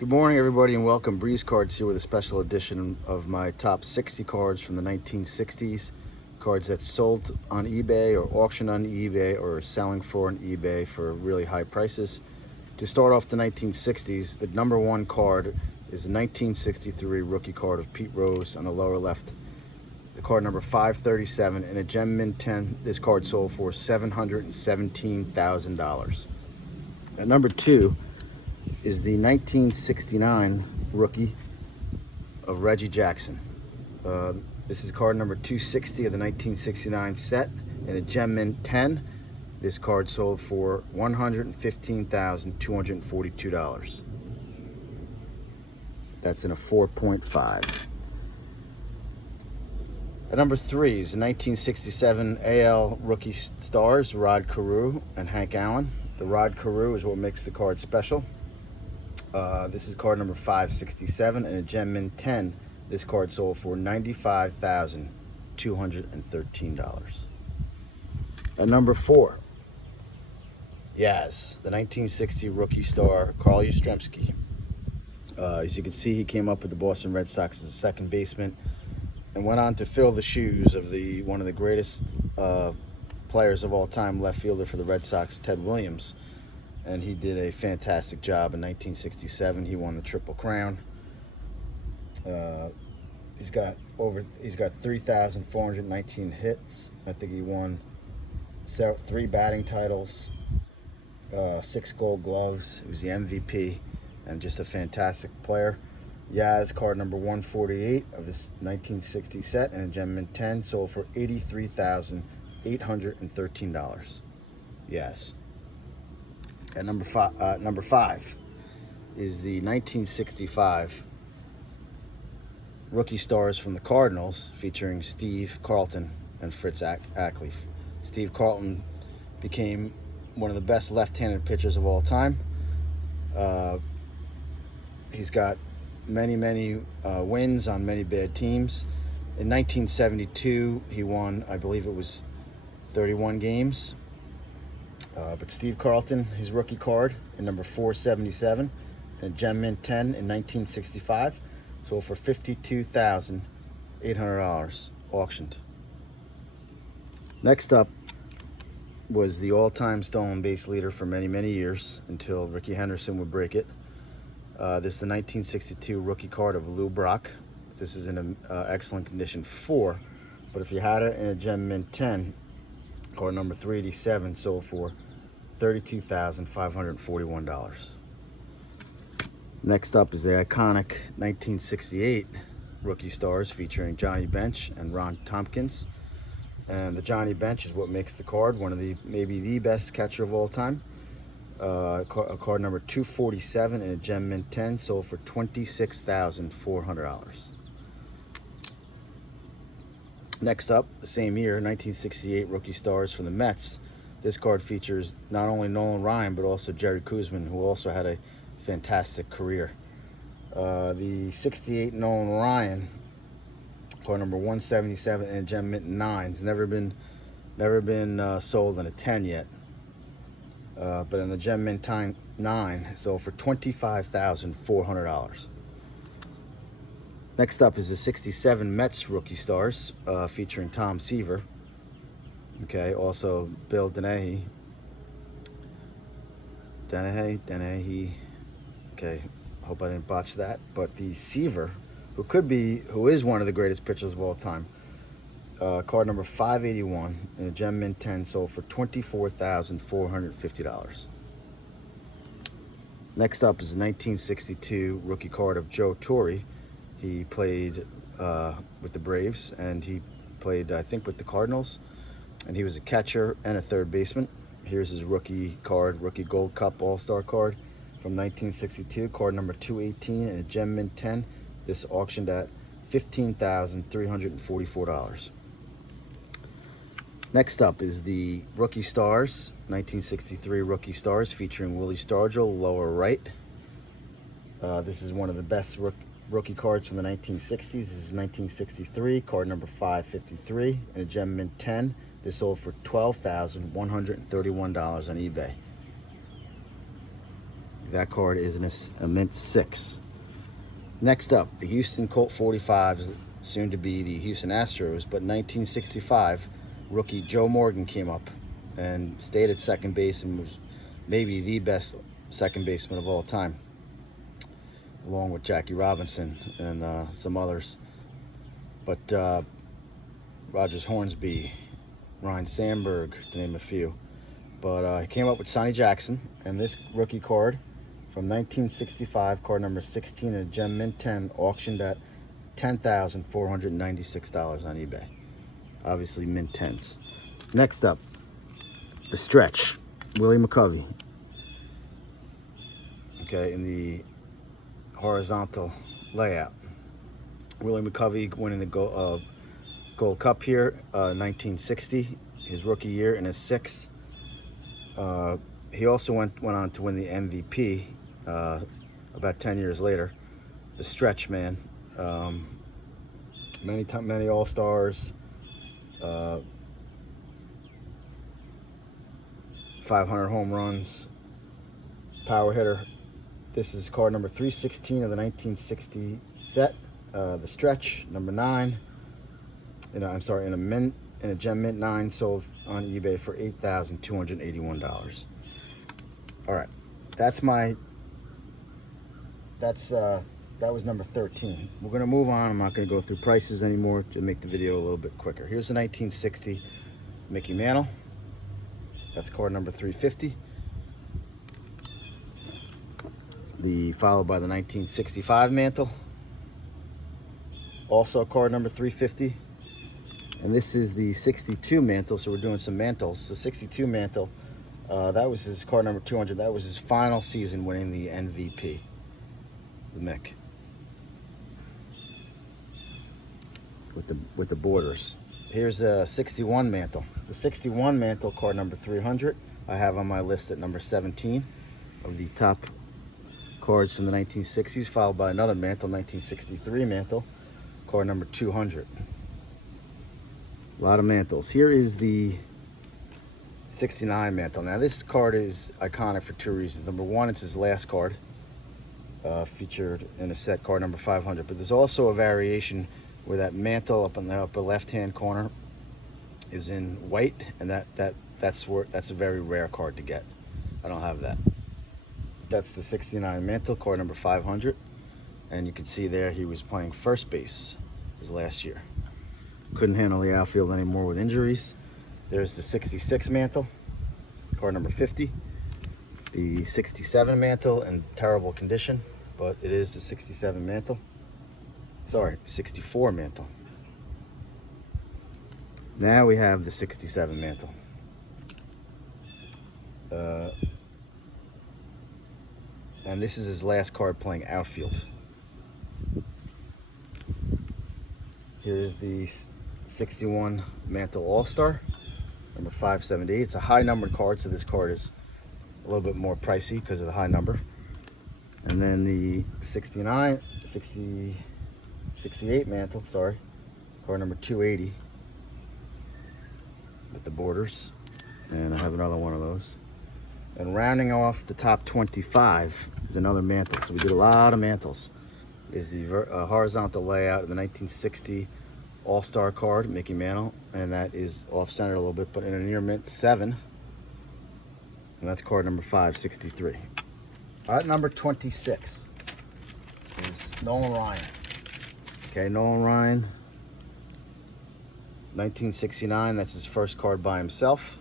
Good morning, everybody, and welcome. Breeze Cards here with a special edition of my top 60 cards from the 1960s. Cards that sold on eBay or auctioned on eBay or are selling for on eBay for really high prices. To start off the 1960s, the number one card is the 1963 rookie card of Pete Rose on the lower left. The card number 537 in a Gem Mint 10. This card sold for $717,000. At number two is the 1969 rookie of Reggie Jackson. This is card number 260 of the 1969 set in a Gem Mint 10. This card sold for $115,242. That's in a 4.5. At number three is the 1967 AL rookie stars Rod Carew and Hank Allen. The Rod Carew is what makes the card special. This is card number 567 and a Gem Mint 10. This card sold for $95,213. At number four, Yaz, the 1960 rookie star Carl Yastrzemski. As you can see, he came up with the Boston Red Sox as a second baseman and went on to fill the shoes of one of the greatest players of all time, left fielder for the Red Sox, Ted Williams. And he did a fantastic job in 1967. He won the Triple Crown. He's got 3,419 hits. I think he won 3 batting titles, 6 Gold Gloves. He was the MVP and just a fantastic player. Yaz, card number 148 of this 1960 set and a Gem Mint 10, sold for $83,813. Yes. At number five is the 1965 rookie stars from the Cardinals, featuring Steve Carlton and Fritz Ackley. Steve Carlton became one of the best left-handed pitchers of all time. He's got many wins on many bad teams. In 1972, he won, I believe it was 31 games. But Steve Carlton, his rookie card in number 477 and Gem Mint 10 in 1965, sold for $52,800, auctioned. Next up was the all-time stolen base leader for many years until Rickey Henderson would break it. This is the 1962 rookie card of Lou Brock. This is in an excellent condition 4, but if you had it in a Gem Mint 10, card number 387, sold for $32,541. Next up is the iconic 1968 rookie stars featuring Johnny Bench and Ron Tompkins. And the Johnny Bench is what makes the card one of maybe the best catcher of all time. Card number 247 in a Gem Mint 10, sold for $26,400. Next up, the same year, 1968 rookie stars from the Mets. This card features not only Nolan Ryan, but also Jerry Koosman, who also had a fantastic career. The 68 Nolan Ryan, card number 177 and Gem Mint 9, has never been sold in a 10 yet. But in the Gem Mint 9, sold for $25,400. Next up is the 67 Mets rookie stars, featuring Tom Seaver. Okay, also Bill Dennehy. Okay, hope I didn't botch that. But the Seaver, who is one of the greatest pitchers of all time, card number 581 in a Gem Mint 10, sold for $24,450. Next up is the 1962 rookie card of Joe Torre. He played with the Braves, and he played, I think, with the Cardinals. And he was a catcher and a third baseman. Here's his rookie card, rookie Gold Cup All-Star card from 1962, card number 218 in a Gem Mint 10. This auctioned at $15,344. Next up is the rookie stars, 1963 rookie stars featuring Willie Stargell, lower right. This is one of the best rookie cards from the 1960s. This is 1963, card number 553 in a Gem Mint 10. This sold for $12,131 on eBay. That card is a mint 6. Next up, the Houston Colt 45s, soon to be the Houston Astros, but in 1965, rookie Joe Morgan came up and stayed at second base and was maybe the best second baseman of all time, along with Jackie Robinson and some others. But Rogers Hornsby, Ryan Sandberg, to name a few. But he came up with Sonny Jackson, and this rookie card from 1965, card number 16 in a Gem Mint 10, auctioned at $10,496 on eBay. Obviously mint 10s. Next up, the stretch, Willie McCovey. Okay, in the horizontal layout. Willie McCovey winning the Gold Cup here, 1960, his rookie year in his 6. He also went on to win the MVP about 10 years later. The stretch man, many All-Stars, 500 home runs, power hitter. This is card number 316 of the 1960 set. The stretch, number 9. In a Gem Mint 9, sold on eBay for $8,281. All right, that was number 13. We're gonna move on. I'm not gonna go through prices anymore to make the video a little bit quicker. Here's the 1960 Mickey Mantle. That's card number 350. Followed by the 1965 Mantle. Also card number 350. And this is the 62 Mantle, so we're doing some Mantles. The 62 Mantle, that was his card number 200. That was his final season winning the MVP, the Mick, with the borders. Here's a 61 Mantle. The 61 Mantle, card number 300, I have on my list at number 17 of the top cards from the 1960s, followed by another Mantle, 1963 Mantle, card number 200. A lot of Mantles. Here is the 69 Mantle. Now this card is iconic for 2 reasons. Number 1, it's his last card, featured in a set, card number 500. But there's also a variation where that mantle up in the upper left-hand corner is in white, and that's a very rare card to get. I don't have that. That's the 69 Mantle, card number 500. And you can see there he was playing first base his last year. Couldn't handle the outfield anymore with injuries. There's the 66 Mantle, card number 50. The 67 Mantle in terrible condition, but it is the 67 Mantle. Sorry, 64 Mantle. Now we have the 67 Mantle. And this is his last card playing outfield. Here is the 61 Mantle All-Star, number 578. It's a high numbered card, so this card is a little bit more pricey because of the high number. And then the 68 Mantle, sorry, card number 280 with the borders. And I have another one of those. And rounding off the top 25 is another Mantle. So we did a lot of Mantles. Is the horizontal layout of the 1960 All-Star card, Mickey Mantle, and that is off-center a little bit, but in a near mint 7, and that's card number 563. All right, number 26 is Nolan Ryan. Okay, Nolan Ryan, 1969, that's his first card by himself,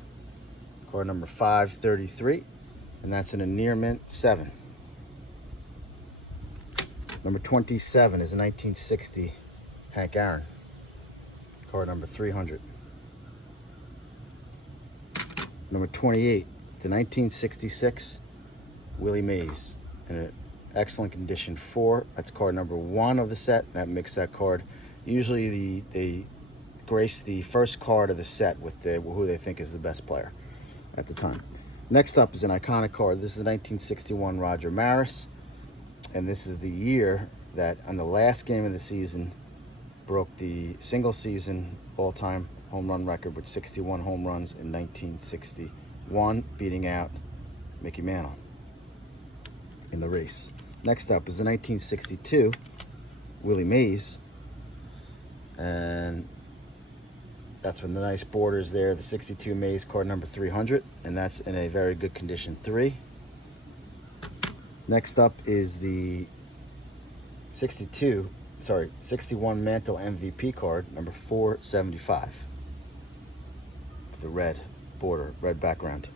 card number 533, and that's in a near mint 7. Number 27 is a 1960 Hank Aaron, card number 300. Number 28, the 1966 Willie Mays, in an excellent condition 4. That's card number 1 of the set. That makes that card. Usually they grace the first card of the set with who they think is the best player at the time. Next up is an iconic card. This is the 1961 Roger Maris. And this is the year that, on the last game of the season, broke the single season all-time home run record with 61 home runs in 1961, beating out Mickey Mantle. in the race. Next up is the 1962 Willie Mays, and that's with the nice borders there. The 62 Mays, card number 300, and that's in a very good condition 3. Next up is the 61 Mantle MVP card, number 475. The red border, red background.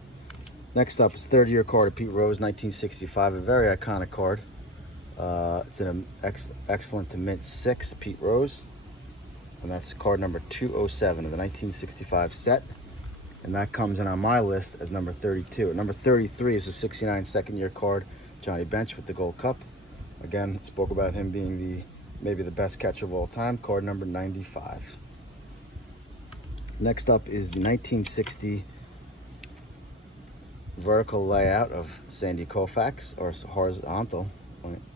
Next up is 30-year card of Pete Rose, 1965, a very iconic card. It's an excellent to mint 6 Pete Rose, and that's card number 207 of the 1965 set, and that comes in on my list as number 32. And number 33 is a 69 second-year card, Johnny Bench with the Gold Cup. Again, spoke about him being maybe the best catcher of all time, card number 95. Next up is the 1960 vertical layout of Sandy Koufax, or horizontal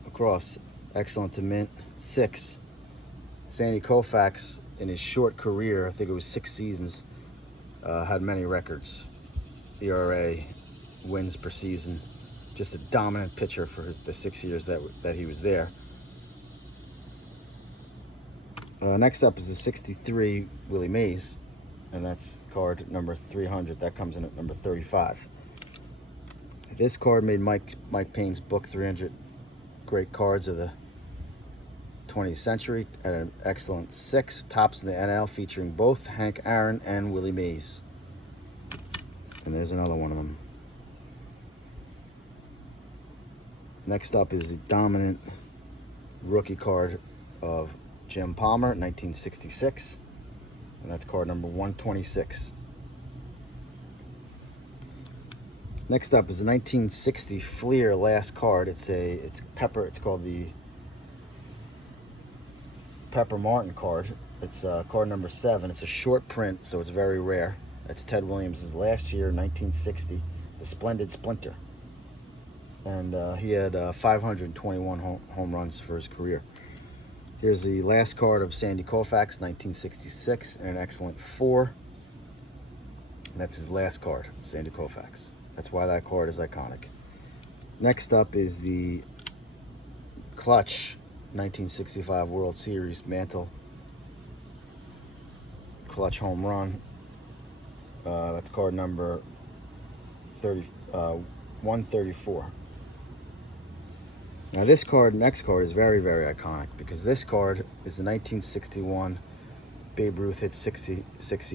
across, excellent to mint 6. Sandy Koufax, in his short career, I think it was 6 seasons, had many records. ERA, wins per season, just a dominant pitcher for the 6 years that he was there. Next up is the 63 Willie Mays, and that's card number 300. That comes in at number 35. This card made Mike Payne's book 300 great cards of the 20th century at an excellent 6. Tops in the NL, featuring both Hank Aaron and Willie Mays. And there's another one of them. Next up is the dominant rookie card of Jim Palmer, 1966. And that's card number 126. Next up is the 1960 Fleer last card. It's Pepper. It's called the Pepper Martin card. It's card number 7. It's a short print, so it's very rare. That's Ted Williams' last year, 1960, the Splendid Splinter. And he had 521 home runs for his career. Here's the last card of Sandy Koufax, 1966, in an excellent 4. And that's his last card, Sandy Koufax. That's why that card is iconic. Next up is the Clutch 1965 World Series Mantle Clutch home run. That's card number 134. Now this card, next card, is very, very iconic because this card is the 1961 Babe Ruth hit 60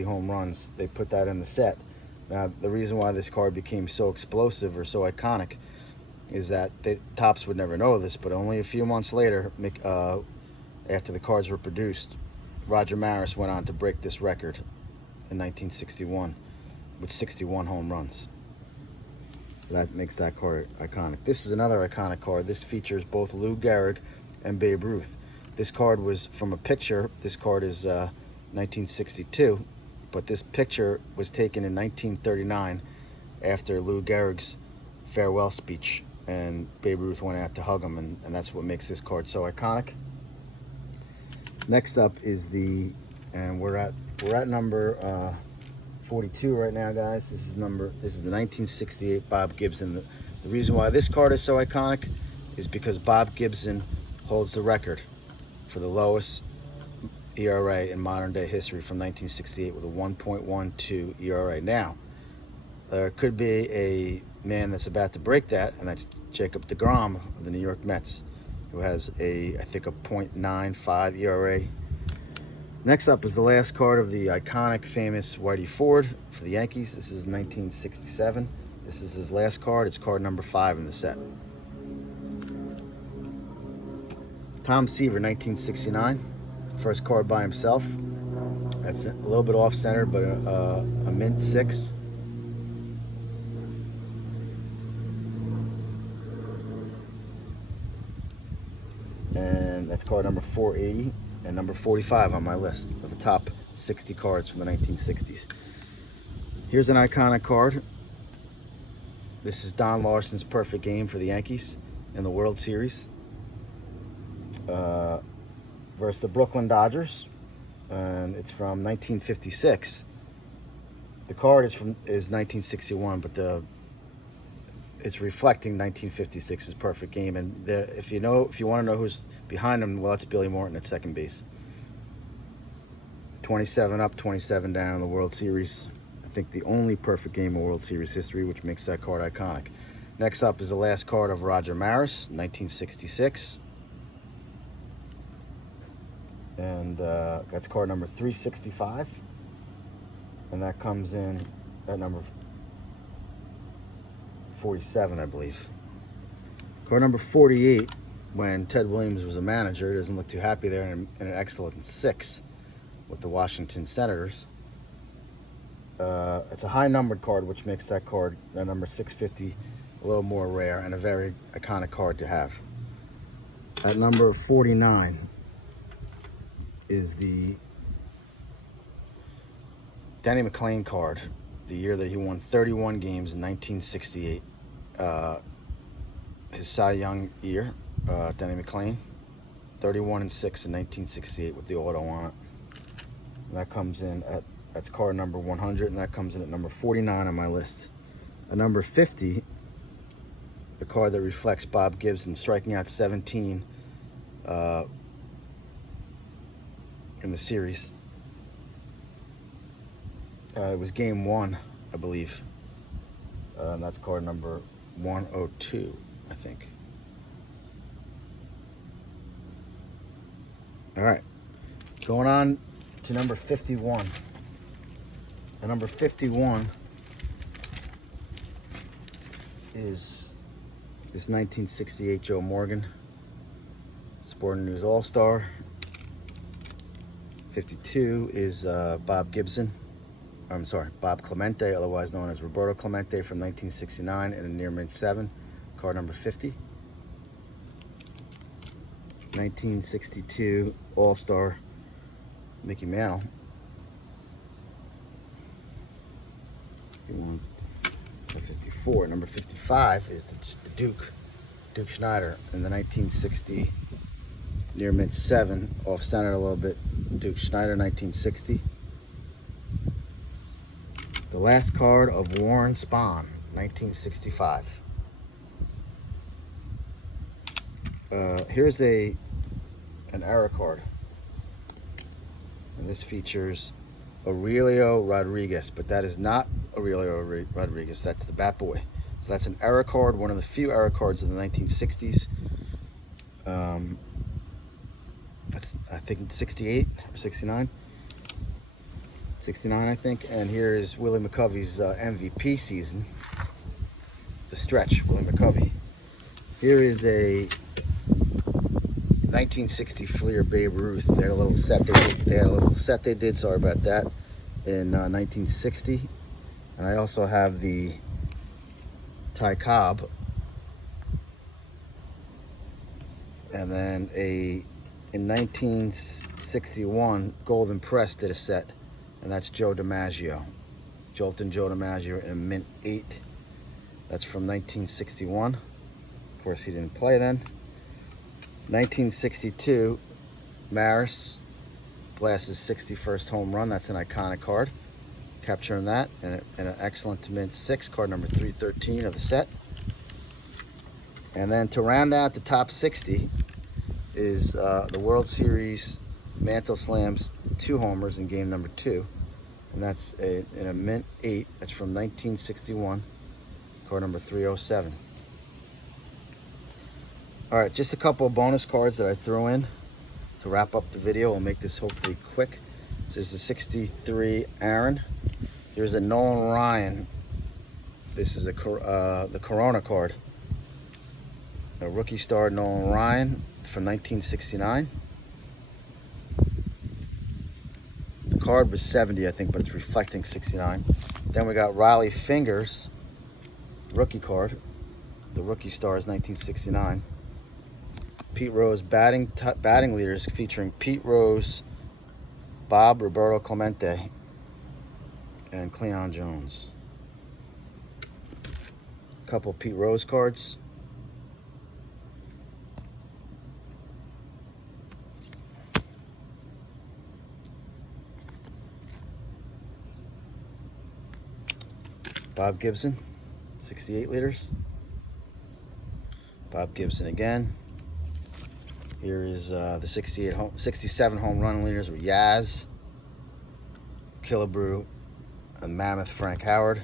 home runs. They put that in the set. Now, the reason why this card became so explosive or so iconic is that Topps would never know this, but only a few months later, after the cards were produced, Roger Maris went on to break this record in 1961 with 61 home runs. That makes that card iconic. This is another iconic card. This features both Lou Gehrig and Babe Ruth. This card was from a picture. This card is 1962, but this picture was taken in 1939 after Lou Gehrig's farewell speech, and Babe Ruth went out to hug him, and that's what makes this card so iconic. Next up is and we're at number 42 right now, guys. This is the 1968 Bob Gibson. The reason why this card is so iconic is because Bob Gibson holds the record for the lowest ERA in modern day history from 1968 with a 1.12 ERA. Now, there could be a man that's about to break that, and that's Jacob deGrom of the New York Mets, who has I think a .95 ERA. Next up is the last card of the iconic, famous Whitey Ford for the Yankees. This is 1967. This is his last card. It's card number 5 in the set. Tom Seaver, 1969. First card by himself. That's a little bit off-center, but a mint 6. And that's card number 480 and number 45 on my list of the top 60 cards from the 1960s. Here's an iconic card. This is Don Larson's perfect game for the Yankees in the World Series versus the Brooklyn Dodgers, and it's from 1956. The card is 1961, but it's reflecting 1956's perfect game. And there, if you want to know who's behind him, well, it's Billy Morton at second base. 27 up, 27 down in the World Series. I think the only perfect game in World Series history, which makes that card iconic. Next up is the last card of Roger Maris, 1966. And that's card number 365. And that comes in at number 47, I believe. Card number 48, when Ted Williams was a manager, doesn't look too happy there, and an excellent 6 with the Washington Senators. It's a high numbered card, which makes that card, that number 650, a little more rare and a very iconic card to have. At number 49 is the Denny McLain card, the year that he won 31 games in 1968. His Cy Young year, Denny McLain, 31 and 6 in 1968 with the auto on it. And that comes in at, that's card number 100, and that comes in at number 49 on my list. At number 50, the card that reflects Bob Gibson striking out 17 in the series. It was game 1, I believe. And that's card number 102, I think. All right, going on to number 51. The number 51 is this 1968 Joe Morgan Sporting News All-Star. 52 is Bob Clemente, otherwise known as Roberto Clemente, from 1969 in a near mint 7, card number 50. 1962 All-Star Mickey Mantle. Number 54. Number 55 is the Duke Schneider in the 1960 near mint 7, off center a little bit. Duke Schneider, 1960. The last card of Warren Spahn, 1965. Here's an error card, and this features Aurelio Rodriguez, but that is not Aurelio Rodriguez. That's the Bat Boy. So that's an error card, one of the few error cards of the 1960s. That's, I think, 68 or 69. 69, I think. And here is Willie McCovey's MVP season. The stretch, Willie McCovey. Here is a 1960 Fleer Babe Ruth. They had a little set they did. Sorry about that. In 1960. And I also have the Ty Cobb. And then in 1961, Golden Press did a set, and that's Joe DiMaggio. Joltin' Joe DiMaggio in mint 8. That's from 1961. Of course, he didn't play then. 1962, Maris, Glass's 61st home run. That's an iconic card. Capturing that in an excellent mint 6, card number 313 of the set. And then to round out the top 60 is the World Series Mantle slams 2 homers in game number 2. And that's in a mint 8. That's from 1961, card number 307. All right, just a couple of bonus cards that I threw in to wrap up the video. I'll make this hopefully quick. This is the 63 Aaron. Here's a Nolan Ryan. This is the Corona card. A rookie star Nolan Ryan from 1969. The card was 70, I think, but it's reflecting 69. Then we got Riley Fingers, rookie card. The rookie star is 1969. Pete Rose batting leaders featuring Pete Rose, Bob, Roberto Clemente, and Cleon Jones. A couple Pete Rose cards. Bob Gibson, 68 liters. Bob Gibson again. Here is the 67 home run leaders with Yaz, Killebrew, and Mammoth Frank Howard,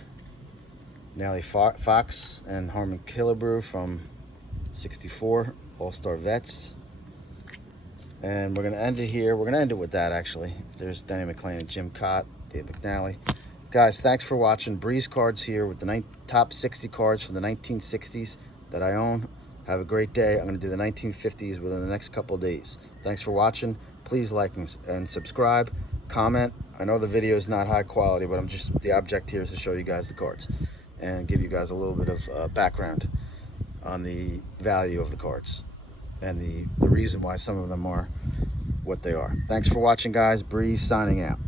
Nellie Fox, and Harmon Killebrew from 64 All-Star Vets. And we're going to end it here. We're going to end it with that, actually. There's Denny McLain and Jim Cott, Dave McNally. Guys, thanks for watching. Breeze cards here with the top 60 cards from the 1960s that I own. Have a great day. I'm going to do the 1950s within the next couple of days. Thanks for watching. Please like and subscribe. Comment. I know the video is not high quality, but the object here is to show you guys the cards and give you guys a little bit of background on the value of the cards and the reason why some of them are what they are. Thanks for watching, guys. Breeze signing out.